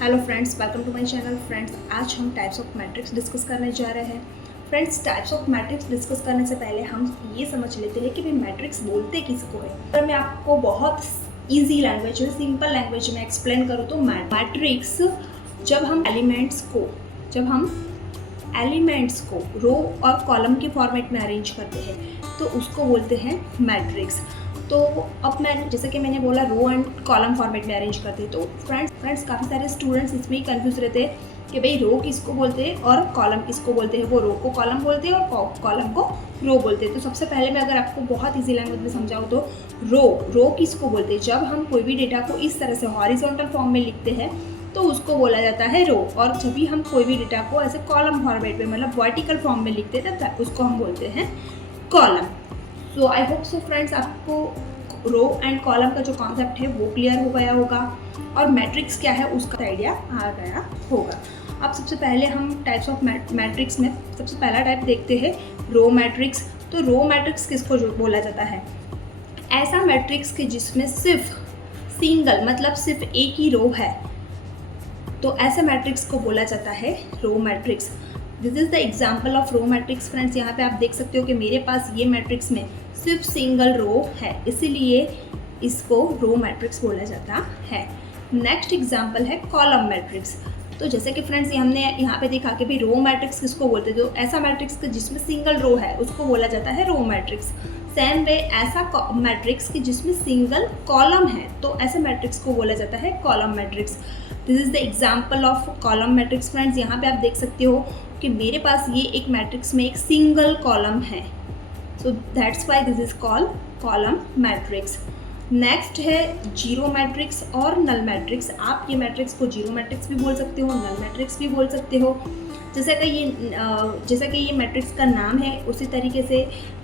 Hello friends, welcome to my channel. Friends, आज हम types of matrix discuss करने जा रहे हैं। Friends, types of matrix discuss करने से पहले हम ये समझ लेते हैं कि भाई मैट्रिक्स बोलते किसको है। अगर मैं आपको बहुत ईजी लैंग्वेज में, सिंपल लैंग्वेज में एक्सप्लेन करूँ तो मैट्रिक्स जब हम एलिमेंट्स को रो और कॉलम के फॉर्मेट में अरेंज करते हैं तो उसको बोलते हैं मैट्रिक्स। तो अब मैं जैसे कि मैंने बोला रो एंड कॉलम फॉर्मेट में अरेंज करते हैं, तो फ्रेंड्स काफ़ी सारे स्टूडेंट्स इसमें ही कंफ्यूज रहते हैं कि भाई रो किसको बोलते हैं और कॉलम किसको बोलते हैं। वो रो को कॉलम बोलते हैं और कॉलम को रो बोलते हैं। तो सबसे पहले मैं अगर आपको बहुत ईजी लैंग्वेज में समझाऊँ तो रो किसको बोलते हैं। जब हम कोई भी डेटा को इस तरह से हॉरिजॉन्टल फॉर्म में लिखते हैं तो उसको बोला जाता है रो, और जब भी हम कोई भी डेटा को ऐसे कॉलम फॉर्मेट में मतलब वर्टिकल फॉर्म में लिखते हैं तब उसको हम बोलते हैं column. So I hope so friends आपको रो एंड कॉलम का जो कॉन्सेप्ट है वो क्लियर हो गया होगा और मैट्रिक्स क्या है उसका आइडिया आ गया होगा। अब सबसे पहले हम टाइप्स ऑफ मैट्रिक्स में सबसे पहला टाइप देखते हैं रो मैट्रिक्स। तो रो मैट्रिक्स किसको जो बोला जाता है, ऐसा मैट्रिक्स के जिसमें सिर्फ सिंगल मतलब सिर्फ एक ही रो है, तो ऐसे मैट्रिक्स को बोला जाता है row matrix. This is the example of row matrix. Friends, यहाँ पे आप देख सकते हो कि मेरे पास ये मैट्रिक्स में सिर्फ सिंगल रो है, इसीलिए इसको रो मैट्रिक्स बोला जाता है। नेक्स्ट एग्जाम्पल है कॉलम मैट्रिक्स। तो जैसे कि फ्रेंड्स हमने यहाँ पे देखा कि भाई रो मैट्रिक्स किसको बोलते हैं, जो ऐसा मैट्रिक्स जिसमें सिंगल रो है उसको बोला जाता है रो मैट्रिक्स। सेम वे ऐसा मैट्रिक्स की जिसमें सिंगल कॉलम है तो ऐसे मैट्रिक्स को बोला जाता है column matrix. This is the example of column matrix. Friends, यहाँ पे आप देख सकते हो कि मेरे पास ये एक मैट्रिक्स में एक सिंगल कॉलम है, so that's why this is called column matrix. Next है जीरो मैट्रिक्स और नल मैट्रिक्स। आप ये मैट्रिक्स को जीरो मैट्रिक्स भी बोल सकते हो, नल मैट्रिक्स भी बोल सकते हो। जैसा कि ये मैट्रिक्स का नाम है उसी तरीके से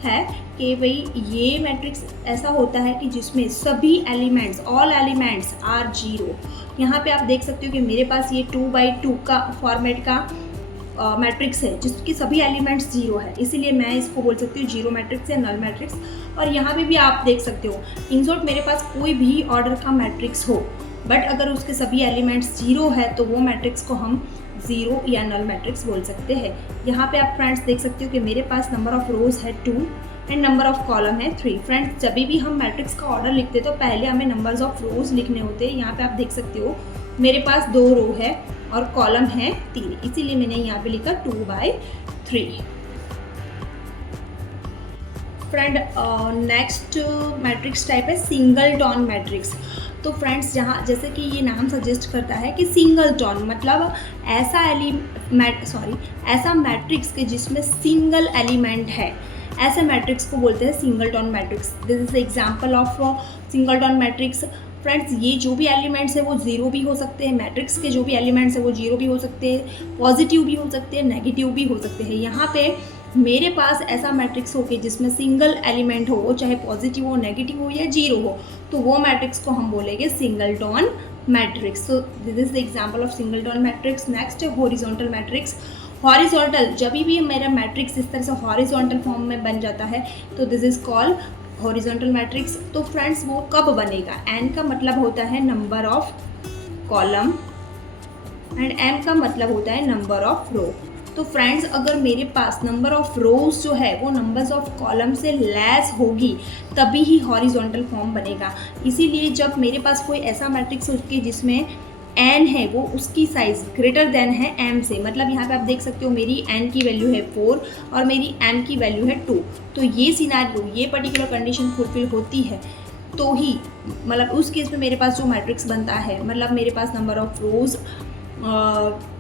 है कि भाई ये मैट्रिक्स ऐसा होता है कि जिसमें सभी elements, all elements are zero. यहाँ पे आप देख सकते हो कि मेरे पास ये 2x2 का फॉर्मेट का मैट्रिक्स है जिसकी सभी एलिमेंट्स जीरो है, इसीलिए मैं इसको बोल सकती हूँ जीरो मैट्रिक्स या नल मैट्रिक्स। और यहाँ पे भी आप देख सकते हो इन शॉर्ट मेरे पास कोई भी ऑर्डर का मैट्रिक्स हो बट अगर उसके सभी एलिमेंट्स जीरो है तो वो मैट्रिक्स को हम जीरो या नल मैट्रिक्स बोल सकते हैं। यहाँ पे आप फ्रेंड्स देख सकते हो कि मेरे पास नंबर ऑफ रोज है 2 एंड नंबर ऑफ कॉलम है 3। फ्रेंड्स, जब भी हम मैट्रिक्स का ऑर्डर लिखते हैं तो पहले हमें नंबर्स ऑफ रोज लिखने होते हैं। यहाँ पे आप देख सकते हो मेरे पास 2 रो है और कॉलम है 3, इसीलिए मैंने यहाँ पे लिखा 2/3। फ्रेंड, नेक्स्ट मैट्रिक्स टाइप है सिंगल टॉन मैट्रिक्स। तो फ्रेंड्स, जहाँ जैसे कि ये नाम सजेस्ट करता है कि सिंगल टॉन मतलब ऐसा मैट्रिक्स के जिसमें सिंगल एलिमेंट है, ऐसे मैट्रिक्स को बोलते हैं singleton matrix. This is example of singleton matrix. Friends, ये जो भी एलिमेंट्स है वो जीरो भी हो सकते हैं, मैट्रिक्स के जो भी एलिमेंट्स है वो जीरो भी हो सकते हैं, पॉजिटिव भी हो सकते हैं, नेगेटिव भी हो सकते हैं। यहाँ पे मेरे पास ऐसा मैट्रिक्स हो कि जिसमें सिंगल एलिमेंट हो, चाहे पॉजिटिव हो, नेगेटिव हो या जीरो हो, तो वो मैट्रिक्स को हम बोलेंगे singleton matrix. So this is the example of singleton matrix. Next है हॉरिजॉन्टल मैट्रिक्स। हॉरिजॉन्टल, जब भी मेरा मैट्रिक्स इस तरह से हॉरिजॉन्टल फॉर्म में बन जाता है तो this is called horizontal matrix. तो फ्रेंड्स, वो कब बनेगा, एन का मतलब होता है number of column and M का मतलब होता है नंबर ऑफ रो। तो फ्रेंड्स, अगर मेरे पास नंबर ऑफ रोज जो है वो नंबर्स ऑफ कॉलम से लेस होगी तभी ही हॉरिजॉन्टल फॉर्म बनेगा। इसीलिए जब मेरे पास कोई ऐसा मैट्रिक्स हो जिसमें एन है वो उसकी साइज ग्रेटर देन है एम से, मतलब यहाँ पे आप देख सकते हो मेरी एन की वैल्यू है 4 और मेरी एम की वैल्यू है 2, तो ये सिनारियो, ये पर्टिकुलर कंडीशन फुलफिल होती है तो ही मतलब उस केस में मेरे पास जो मैट्रिक्स बनता है, मतलब मेरे पास नंबर ऑफ रोज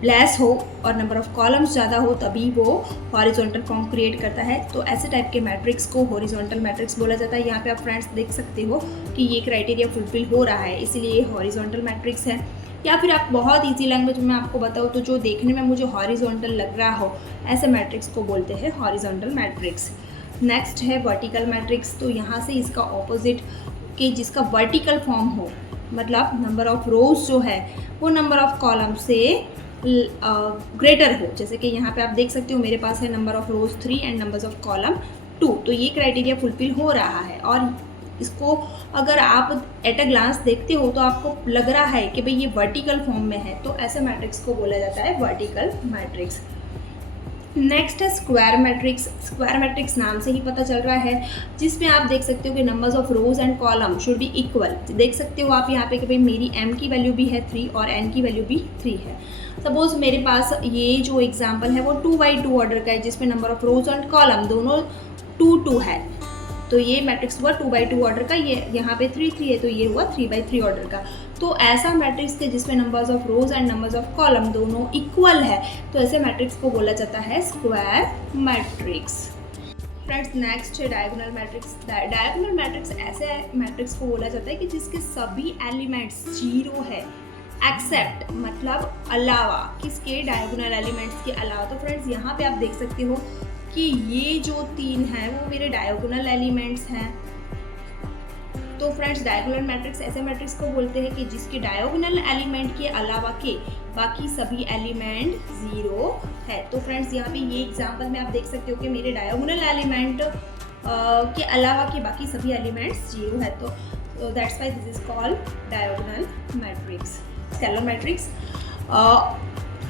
लेस हो और नंबर ऑफ कॉलम्स ज़्यादा हो तभी वो हॉरिजॉन्टल फॉर्म क्रिएट करता है। तो ऐसे टाइप के मैट्रिक्स को हॉरिजॉन्टल मैट्रिक्स बोला जाता है। यहाँ पे आप फ्रेंड्स देख सकते हो कि ये क्राइटेरिया फुलफिल हो रहा है, इसीलिए ये हॉरिजॉन्टल मैट्रिक्स है। या फिर आप बहुत ईजी लैंग्वेज में आपको बताऊँ तो जो देखने में मुझे हॉरिजॉन्टल लग रहा हो ऐसे मैट्रिक्स को बोलते हैं हॉरिजॉन्टल मैट्रिक्स। नेक्स्ट है वर्टिकल मैट्रिक्स। तो यहाँ से इसका ऑपोजिट कि जिसका वर्टिकल फॉर्म हो, मतलब नंबर ऑफ रोज जो है वो नंबर ऑफ कॉलम से ग्रेटर हो। जैसे कि यहाँ पे आप देख सकते हो मेरे पास है number of rose 3 and numbers of column 2, तो ये क्राइटेरिया फुलफिल हो रहा है। और इसको अगर आप एट अ ग्लांस देखते हो तो आपको लग रहा है कि भाई ये वर्टिकल फॉर्म में है, तो ऐसे मैट्रिक्स को बोला जाता है वर्टिकल मैट्रिक्स। नेक्स्ट है स्क्वायर मैट्रिक्स। स्क्वायर मैट्रिक्स नाम से ही पता चल रहा है, जिसमें आप देख सकते हो कि numbers of rose and column should be equal. देख सकते हो आप यहाँ पे कि भाई मेरी m की वैल्यू भी है 3 और n की वैल्यू भी 3 है। सपोज मेरे पास ये जो एग्जांपल है वो 2x2 ऑर्डर का है, जिसमें number of rose and column दोनों 2 है, तो ये मैट्रिक्स हुआ 2x2 ऑर्डर का। ये यहाँ पे 3 है, तो ये हुआ 3x3 ऑर्डर का। तो ऐसा मैट्रिक्स के जिसमें numbers of rose and numbers of column दोनों इक्वल है, तो ऐसे मैट्रिक्स को बोला जाता है स्क्वायर मैट्रिक्स। फ्रेंड्स नेक्स्ट है डायगोनल मैट्रिक्स। डायगोनल मैट्रिक्स ऐसे मैट्रिक्स को बोला जाता है कि जिसके सभी एलिमेंट्स 0 है, एक्सेप्ट मतलब अलावा किसके, डायगोनल एलिमेंट्स के अलावा। तो फ्रेंड्स यहाँ पे आप देख सकते हो कि ये जो 3 हैं वो मेरे डायगोनल एलिमेंट्स हैं। तो फ्रेंड्स डायगोनल मैट्रिक्स ऐसे मैट्रिक्स को बोलते हैं कि जिसके डायगोनल एलिमेंट के अलावा के बाकी सभी एलिमेंट 0 है। तो फ्रेंड्स यहाँ पे ये एग्जांपल में आप देख सकते हो कि मेरे डायगोनल एलिमेंट के अलावा के बाकी सभी एलिमेंट्स 0 है। तो that's why this is called diagonal matrix. Scalar matrix.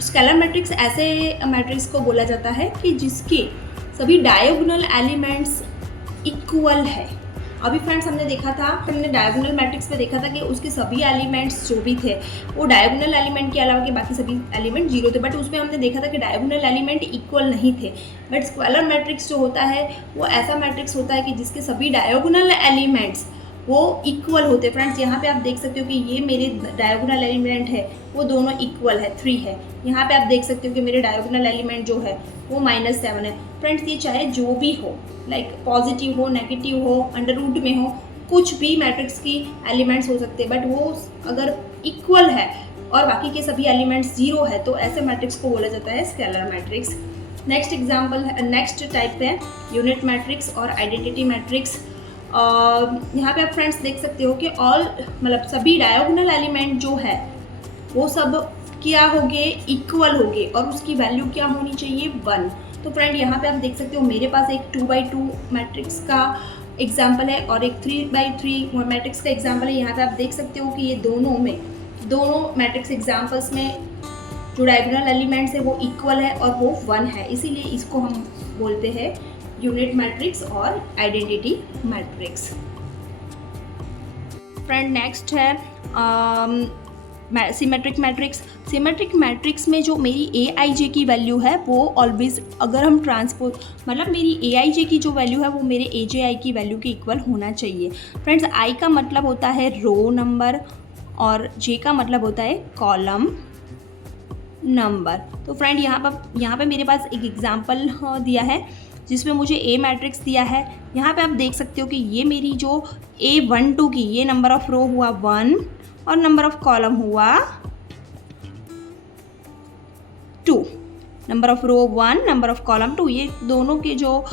Scalar matrix ऐसे मैट्रिक्स को बोला जाता है कि जिसके सभी डायगोनल एलिमेंट्स इक्वल है। अभी फ्रेंड्स हमने देखा था, हमने डायगोनल मैट्रिक्स में देखा था कि उसके सभी एलिमेंट्स जो भी थे वो डायगोनल एलिमेंट के अलावा के बाकी सभी एलिमेंट 0 थे, बट उसमें हमने देखा था कि डायगोनल एलिमेंट इक्वल नहीं थे। बट स्केलर मैट्रिक्स जो होता है वो ऐसा मैट्रिक्स होता है कि जिसके सभी डायगोनल एलिमेंट्स वो इक्वल होते हैं। फ्रेंड्स यहाँ पे आप देख सकते हो कि ये मेरे डायगोनल एलिमेंट है वो दोनों इक्वल है, 3 है। यहाँ पे आप देख सकते हो कि मेरे डायगोनल एलिमेंट जो है वो -7 है। फ्रेंड्स ये चाहे जो भी हो, लाइक पॉजिटिव हो, नेगेटिव हो, अंडर रूट में हो, कुछ भी मैट्रिक्स की एलिमेंट्स हो सकते हैं, बट वो अगर इक्वल है और बाकी के सभी एलिमेंट्स 0 है, तो ऐसे मैट्रिक्स को बोला जाता है स्केलर मैट्रिक्स। नेक्स्ट एग्जाम्पल है, नेक्स्ट टाइप है यूनिट मैट्रिक्स और आइडेंटिटी मैट्रिक्स। यहाँ पे आप फ्रेंड्स देख सकते हो कि ऑल मतलब सभी डायगोनल एलिमेंट जो है वो सब क्या होंगे, इक्वल होंगे, और उसकी वैल्यू क्या होनी चाहिए, 1। तो फ्रेंड यहाँ पे आप देख सकते हो मेरे पास एक 2x2 मैट्रिक्स का एग्जाम्पल है और एक 3x3 मैट्रिक्स का एग्जाम्पल है। यहाँ पे आप देख सकते हो कि ये दोनों मैट्रिक्स एग्जाम्पल्स में जो डायगोनल एलिमेंट्स है वो इक्वल है और वो 1 है, इसीलिए इसको हम बोलते हैं यूनिट मैट्रिक्स और आइडेंटिटी मैट्रिक्स। फ्रेंड नेक्स्ट है सिमेट्रिक मैट्रिक्स। सिमेट्रिक मैट्रिक्स में जो मेरी AIJ की वैल्यू है वो ऑलवेज, अगर हम ट्रांसपोज मतलब मेरी AIJ की जो वैल्यू है वो मेरे AJI की वैल्यू के इक्वल होना चाहिए। फ्रेंड्स I का मतलब होता है रो नंबर और J का मतलब होता है कॉलम नंबर। तो फ्रेंड यहाँ पे मेरे पास एक एग्जांपल दिया है जिसमें मुझे A मैट्रिक्स दिया है। यहाँ पे आप देख सकते हो कि ये मेरी जो A12 की ये नंबर ऑफ रो हुआ 1 और नंबर ऑफ कॉलम हुआ 2। Number of row 1, number of column 2, ये दोनों के जो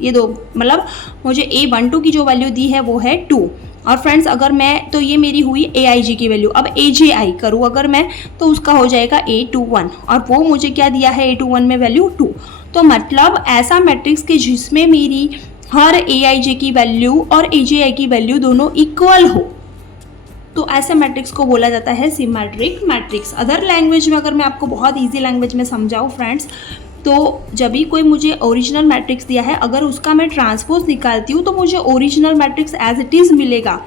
ये दो मतलब मुझे A12 की जो वैल्यू दी है वो है 2। और फ्रेंड्स अगर मैं, तो ये मेरी हुई AIJ की वैल्यू। अब AJI करूँ अगर मैं, तो उसका हो जाएगा A21 और वो मुझे क्या दिया है A21 में वैल्यू 2। तो मतलब ऐसा मैट्रिक्स के जिसमें मेरी हर AIJ की वैल्यू और AJI की वैल्यू दोनों इक्वल हो, तो ऐसे मैट्रिक्स को बोला जाता है सिमेट्रिक मैट्रिक्स। अदर लैंग्वेज में अगर मैं आपको बहुत इजी लैंग्वेज में समझाऊँ फ्रेंड्स, तो जब भी कोई मुझे ओरिजिनल मैट्रिक्स दिया है, अगर उसका मैं ट्रांसपोज निकालती हूँ तो मुझे original matrix as it is मिलेगा।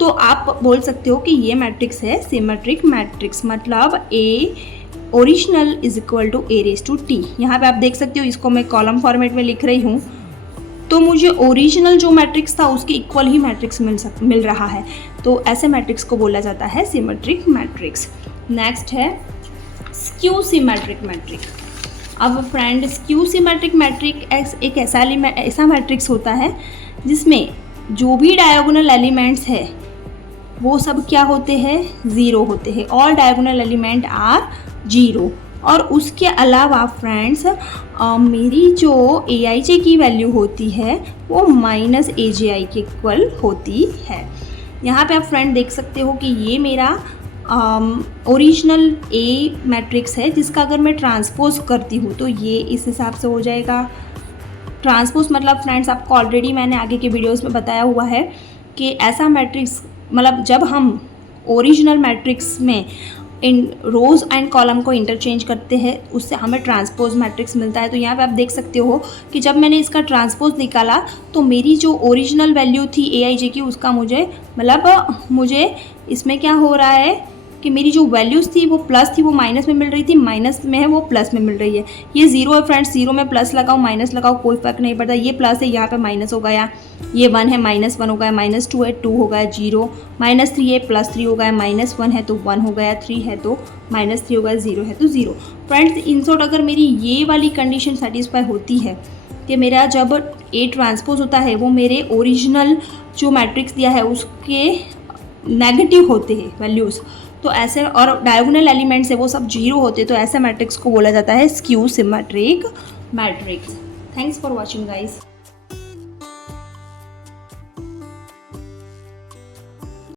तो आप बोल सकते हो कि ये मैट्रिक्स है सिमेट्रिक मैट्रिक्स, मतलब A original is equal to A⁻T। यहाँ पे आप देख सकते हो, इसको मैं कॉलम फॉर्मेट में लिख रही हूँ, तो मुझे ओरिजिनल जो मैट्रिक्स था उसके इक्वल ही मैट्रिक्स मिल रहा है। तो ऐसे मैट्रिक्स को बोला जाता है सिमेट्रिक मैट्रिक्स। नेक्स्ट है स्क्यू सिमेट्रिक मैट्रिक। अब फ्रेंड स्क्यू सिमेट्रिक मैट्रिक एक ऐसा मैट्रिक्स होता है जिसमें जो भी डायगोनल एलिमेंट्स है वो सब क्या होते हैं, 0 होते हैं। All diagonal element are 0। और उसके अलावा फ्रेंड्स मेरी जो AIJ की वैल्यू होती है वो -AJI के इक्वल होती है। यहाँ पे आप फ्रेंड देख सकते हो कि ये मेरा ओरिजिनल A मैट्रिक्स है, जिसका अगर मैं ट्रांसपोज करती हूँ तो ये इस हिसाब से हो जाएगा। ट्रांसपोज मतलब फ्रेंड्स आपको ऑलरेडी मैंने आगे के वीडियोस में बताया हुआ है कि ऐसा मैट्रिक्स मतलब जब हम ओरिजिनल मैट्रिक्स में इन रोज़ एंड कॉलम को इंटरचेंज करते हैं उससे हमें ट्रांसपोज मैट्रिक्स मिलता है। तो यहाँ पे आप देख सकते हो कि जब मैंने इसका ट्रांसपोज निकाला तो मेरी जो ओरिजिनल वैल्यू थी AIJ की उसका मुझे इसमें क्या हो रहा है कि मेरी जो वैल्यूज़ थी वो प्लस थी वो माइनस में मिल रही थी, माइनस में है वो प्लस में मिल रही है। ये ज़ीरो है फ्रेंड्स, ज़ीरो में प्लस लगाओ माइनस लगाओ कोई फ़र्क नहीं पड़ता। ये प्लस है यहाँ पे माइनस हो गया, ये 1 है माइनस 1 हो गया, -2 है 2 हो गया 0, -3 है +3 हो गया, -1 है तो 1 हो गया, 3 है तो -3 हो गया, 0 है तो 0। फ्रेंड्स इन शॉर्ट अगर मेरी ये वाली कंडीशन सेटिस्फाई होती है कि मेरा जब A ट्रांसपोज होता है वो मेरे ओरिजिनल जो मैट्रिक्स दिया है उसके नेगेटिव होते हैं वैल्यूज़, तो ऐसे और डायगोनल एलिमेंट्स है वो सब 0 होते हैं, तो ऐसे मैट्रिक्स को बोला जाता है skew symmetric matrix. Thanks for watching guys.